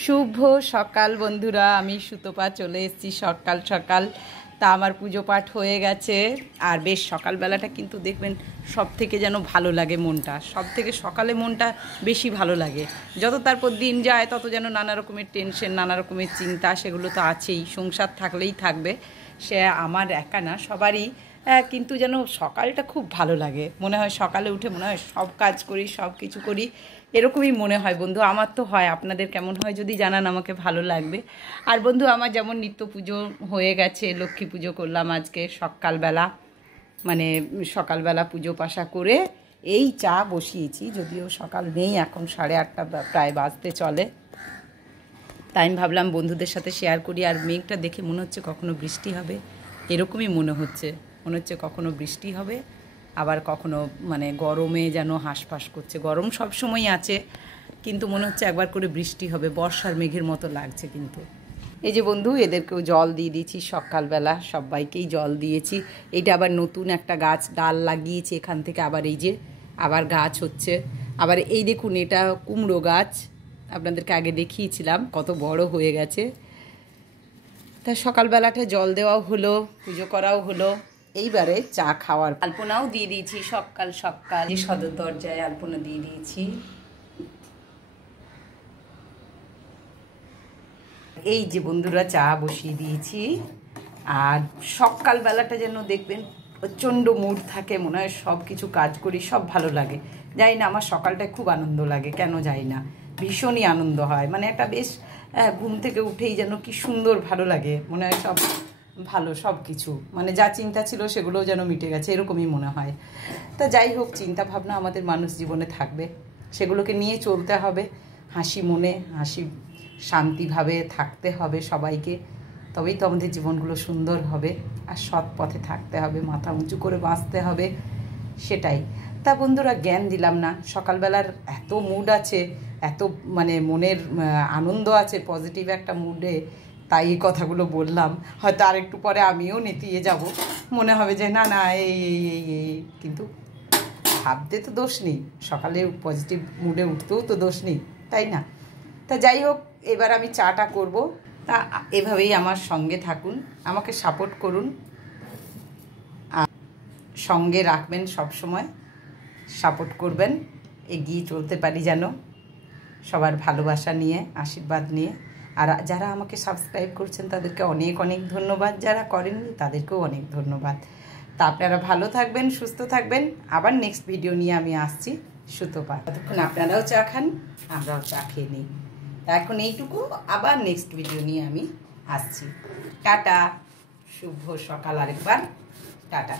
শুভ সকাল বন্ধুরা, আমি সুতপা চলে এসেছি সকাল সকাল। তা আমার পুজো পাঠ হয়ে গেছে। আর বেশ সকালবেলাটা কিন্তু দেখবেন সব থেকে যেন ভালো লাগে মনটা, সব থেকে সকালে মনটা বেশি ভালো লাগে। যত তারপর দিন যায় তত যেন নানা রকমের টেনশন, নানা রকমের চিন্তা, সেগুলো তো আছেই, সংসার থাকলেই থাকবে। সে আমার একা না, সবারই। কিন্তু যেন সকালটা খুব ভালো লাগে, মনে হয় সকালে উঠে মনে হয় সব কাজ করি, সব কিছু করি, এরকমই মনে হয় বন্ধু। আমার তো হয়, আপনাদের কেমন হয় যদি জানান আমাকে ভালো লাগবে। আর বন্ধু, আমার যেমন নিত্য পুজো হয়ে গেছে, লক্ষ্মী পুজো করলাম আজকে সকালবেলা, মানে সকালবেলা পুজো পাশা করে এই চা বসিয়েছি, যদিও সকাল নেই, এখন 8:30 প্রায় বাজতে চলে। তাই আমি ভাবলাম বন্ধুদের সাথে শেয়ার করি। আর মেঘটা দেখে মনে হচ্ছে কখনো বৃষ্টি হবে, এরকমই মনে হচ্ছে কখনো বৃষ্টি হবে, আবার কখনো মানে গরমে যেন হাঁসফাঁস করছে। গরম সব সময় আছে, কিন্তু মনে হচ্ছে একবার করে বৃষ্টি হবে, বর্ষার মেঘের মতো লাগছে। কিন্তু এই যে বন্ধু, এদেরকেও জল দিয়ে দিয়েছি সকালবেলা, সবাইকেই জল দিয়েছি। এইটা আবার নতুন একটা গাছ ডাল লাগিয়েছি, এখান থেকে আবার এই যে আবার গাছ হচ্ছে। আবার এই দেখুন, এটা কুমড়ো গাছ, আপনাদেরকে আগে দেখিয়েছিলাম, কত বড় হয়ে গেছে। তা সকালবেলাটা জল দেওয়াও হলো, পুজো করাও হলো। এইবারে চা খাওয়ার আলপনাও দিয়ে দিয়েছি সকাল সকাল, সদর দরজায় আলপনা দিয়ে দিয়েছি। এই যে বন্ধুরা, চা বসিয়ে দিয়েছি। আর সকালবেলাটা যেন দেখবেন প্রচণ্ড মুড থাকে, মনে হয় সব কিছু কাজ করি, সব ভালো লাগে। জানি না, আমার সকালটায় খুব আনন্দ লাগে, কেন জানি না, ভীষণই আনন্দ হয়। মানে একটা বেশ ঘুম থেকে উঠেই যেন কি সুন্দর ভালো লাগে, মনে হয় সব ভালো, সব কিছু মানে যা চিন্তা ছিল সেগুলোও যেন মিটে গেছে, এরকমই মনে হয়। তা যাই হোক, চিন্তা ভাবনা আমাদের মানুষ জীবনে থাকবে, সেগুলোকে নিয়ে চলতে হবে, হাসি মনে, হাসি শান্তিভাবে থাকতে হবে সবাইকে, তবেই তো আমাদের জীবনগুলো সুন্দর হবে। আর সৎ পথে থাকতে হবে, মাথা উঁচু করে বাঁচতে হবে, সেটাই। তা বন্ধুরা, জ্ঞান দিলাম না, সকালবেলার এত মুড আছে, এত মানে মনের আনন্দ আছে, পজিটিভ একটা মুডে, তাই এই কথাগুলো বললাম। হয়তো আর একটু পরে আমিও নেতিয়ে যাব, মনে হবে যে না না এই এই এই এই, কিন্তু ভাবতে তো দোষ নেই, সকালে পজিটিভ মুডে উঠতেও তো দোষ নেই, তাই না? তা যাই হোক, এবার আমি চাটা করব। তা এভাবেই আমার সঙ্গে থাকুন, আমাকে সাপোর্ট করুন, আর সঙ্গে রাখবেন, সব সময় সাপোর্ট করবেন, এগিয়ে চলতে পারি যেন, সবার ভালোবাসা নিয়ে, আশীর্বাদ নিয়ে। আর যারা আমাকে সাবস্ক্রাইব করছেন তাদেরকে অনেক অনেক ধন্যবাদ, যারা করেননি তাদেরকেও অনেক ধন্যবাদ। তা আপনারা ভালো থাকবেন, সুস্থ থাকবেন। আবার নেক্সট ভিডিও নিয়ে আমি আসছি, সুতপা। ততক্ষণ আপনারাও চা খান, আমরাও চা খেয়ে নিই। তা এখন এইটুকু, আবার নেক্সট ভিডিও নিয়ে আমি আসছি। টাটা, শুভ সকাল আরেকবার, টাটা।